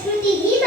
escrito em